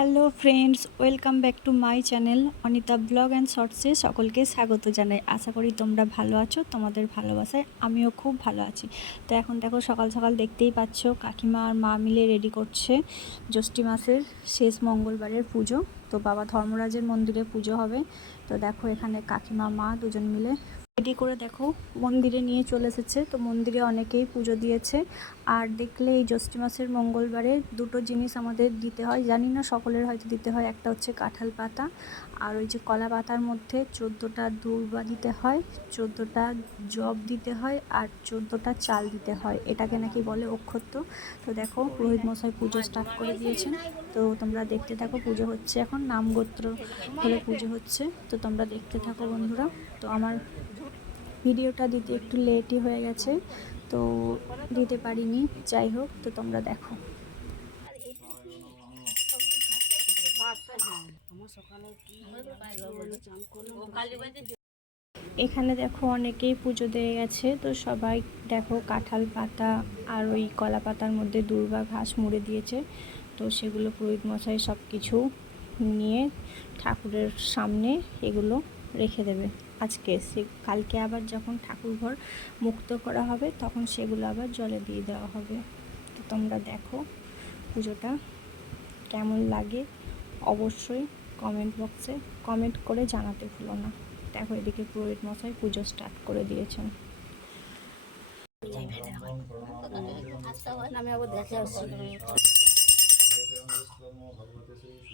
Hello friends, welcome back to my channel Anita vlog and শর্টসে সকলকে স্বাগত জানাই। আশা করি তোমরা ভালো আছো, তোমাদের ভালোবাসায় আমিও খুব ভালো আছি। তো এখন দেখো সকাল সকাল দেখতেই পাচ্ছ কাকিমা আর মা মিলে রেডি করছে জ্যৈষ্ঠী মাসের শেষ মঙ্গলবারের পুজো। তো বাবা ধর্মরাজের মন্দিরে পুজো হবে। তো দেখো এখানে কাকিমা, মা দুজন মিলে রেডি করে দেখো, মন্দিরে নিয়ে চলে এসেছে। তো মন্দিরে অনেকেই পুজো দিয়েছে। আর দেখলে এই জ্যৈষ্ঠ মাসের মঙ্গলবারে দুটো জিনিস আমাদের দিতে হয়। জানি না সকলের হয়তো দিতে হয়। একটা হচ্ছে কাঁঠাল পাতা, আর ওই যে কলা পাতার মধ্যে চোদ্দোটা দূর্বা দিতে হয়, চোদ্দোটা জব দিতে হয়, আর চোদ্দোটা চাল দিতে হয়। এটাকে নাকি বলে অক্ষত্য। তো দেখো, পুরোহিত মশাই পুজো স্টার্ট করে দিয়েছেন। তো তোমরা দেখতে থাকো, পুজো হচ্ছে এখন নামগোত্র হলে পুজো হচ্ছে। তো তোমরা দেখতে থাকো বন্ধুরা। তো আমার ভিডিওটা দিতে একটু লেটই হয়ে গেছে, তো দিতে পারিনি। যাই হোক, তো তোমরা দেখো। এখানে দেখো অনেকেই পুজো দিয়ে গেছে, তো সবাই দেখো কাঁঠাল পাতা আর ওই কলা পাতার মধ্যে দুর্বা ঘাস মুড়ে দিয়েছে, তো সেগুলো পুরোহিত মশাই সব কিছু নিয়ে ঠাকুরের সামনে এগুলো রেখে দেবে। আজকে সে, কালকে আবার যখন ঠাকুর ঘর মুক্ত করা হবে, তখন সেগুলো আবার জলে দিয়ে দেওয়া হবে। তো তোমরা দেখো পুজোটা কেমন লাগে। অবশ্যই কমেন্ট বক্সে কমেন্ট করে জানাতে ভুলো না। দেখো এদিকে পুরোহিত মশাই পুজো স্টার্ট করে দিয়েছেন। আমি আবার দেখে আসছি।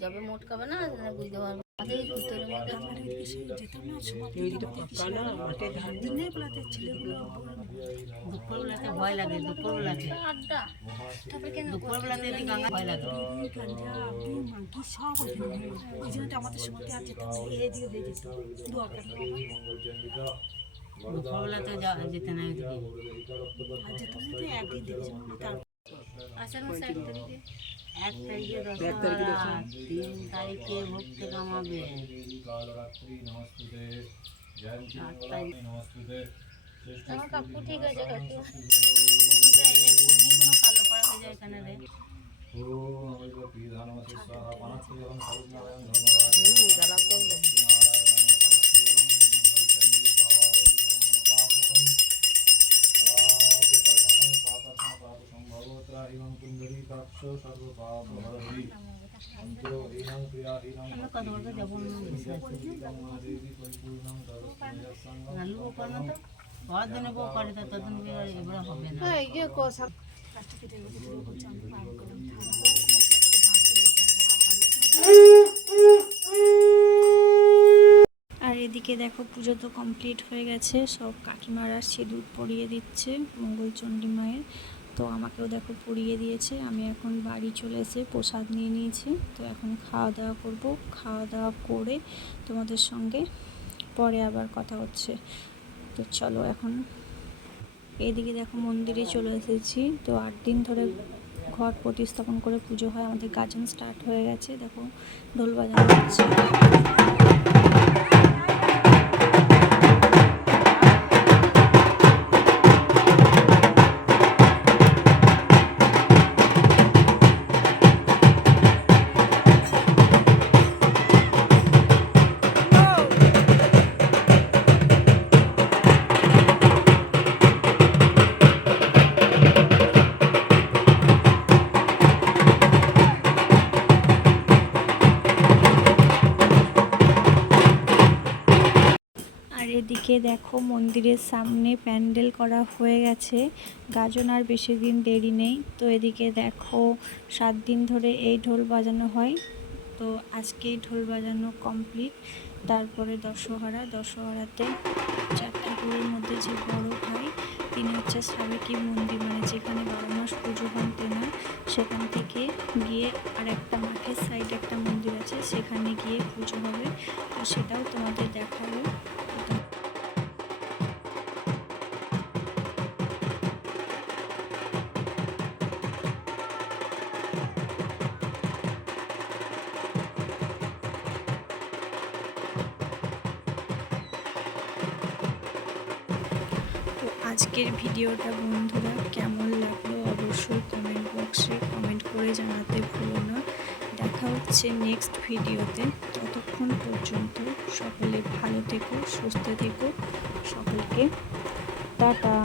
যবে মোটকাবে না? বুঝতে পারব আমাদের ভিতরের মধ্যে আমার এদিকে সে যেতাম না সমাধি দিনের বেলাতে ছেলেগুলো দুপুরবেলাতে ভয় লাগে দুপুরবেলাতে। আড্ডা তারপরে কেন দুপুরবেলাতে এদিকে ভয় লাগে। আমাদের সময়তে আর যেতাম এদিকে হয়ে যেত। দুপুরবেলাতে যেতে না একদিন আষাঢ় মাসে এক তারিখে এক তারিখে দশহরা তিন তারিখে ভক্তি কামাবে আট তারিখ আমার কাকু ঠিক আছে কাকু কোনো কালো পড়া হয়ে যায় এখানে রে আমরা কত বছর যাব আর এদিকে দেখো পুজো তো কমপ্লিট হয়ে গেছে, সব কাকিমারা সিঁদুর পরিয়ে দিচ্ছে মঙ্গলচণ্ডী মায়ের। তো আমাকেও দেখো পুড়িয়ে দিয়েছে। আমি এখন বাড়ি চলে এসে প্রসাদ নিয়ে নিয়েছি। তো এখন খাওয়া দাওয়া করব। খাওয়া দাওয়া করে তোমাদের সঙ্গে পরে আবার কথা হচ্ছে। তো চলো এখন এদিকে দেখো মন্দিরে চলে এসেছি। তো আট দিন ধরে ঘট প্রতিস্থাপন করে পুজো হয়। আমাদের গাজন স্টার্ট হয়ে গেছে। দেখো ঢোল বাজানো হচ্ছে এদিকে দেখো মন্দিরের সামনে প্যান্ডেল করা হয়ে গেছে। গাজন আর বেশি দিন দেরি নেই। তো এদিকে দেখো সাত দিন ধরে এই ঢোল বাজানো হয়। তো আজকেই ঢোল বাজানো কমপ্লিট। তারপরে দশহরা। দশহরাতে চার ঠাকুরের মধ্যে যে বড় ভাই, তিনি হচ্ছে সাবেকি মন্দির মানে যেখানে বারো মাস পুজো হয় তেনা সেখান থেকে গিয়ে আর একটা মাঠের সাইডে একটা মন্দির আছে, সেখানে গিয়ে পুজো হবে। তো সেটাও তোমাদের দেখাবো। আজকের ভিডিওটা বন্ধুরা কেমন লাগল অবশ্যই কমেন্ট বক্সে কমেন্ট করে জানাতে ভুলো না। দেখা হচ্ছে নেক্সট ভিডিওতে। ততক্ষণ পর্যন্ত সকলে ভালো থেকো, সুস্থ থেকো। সকলকে টাটা।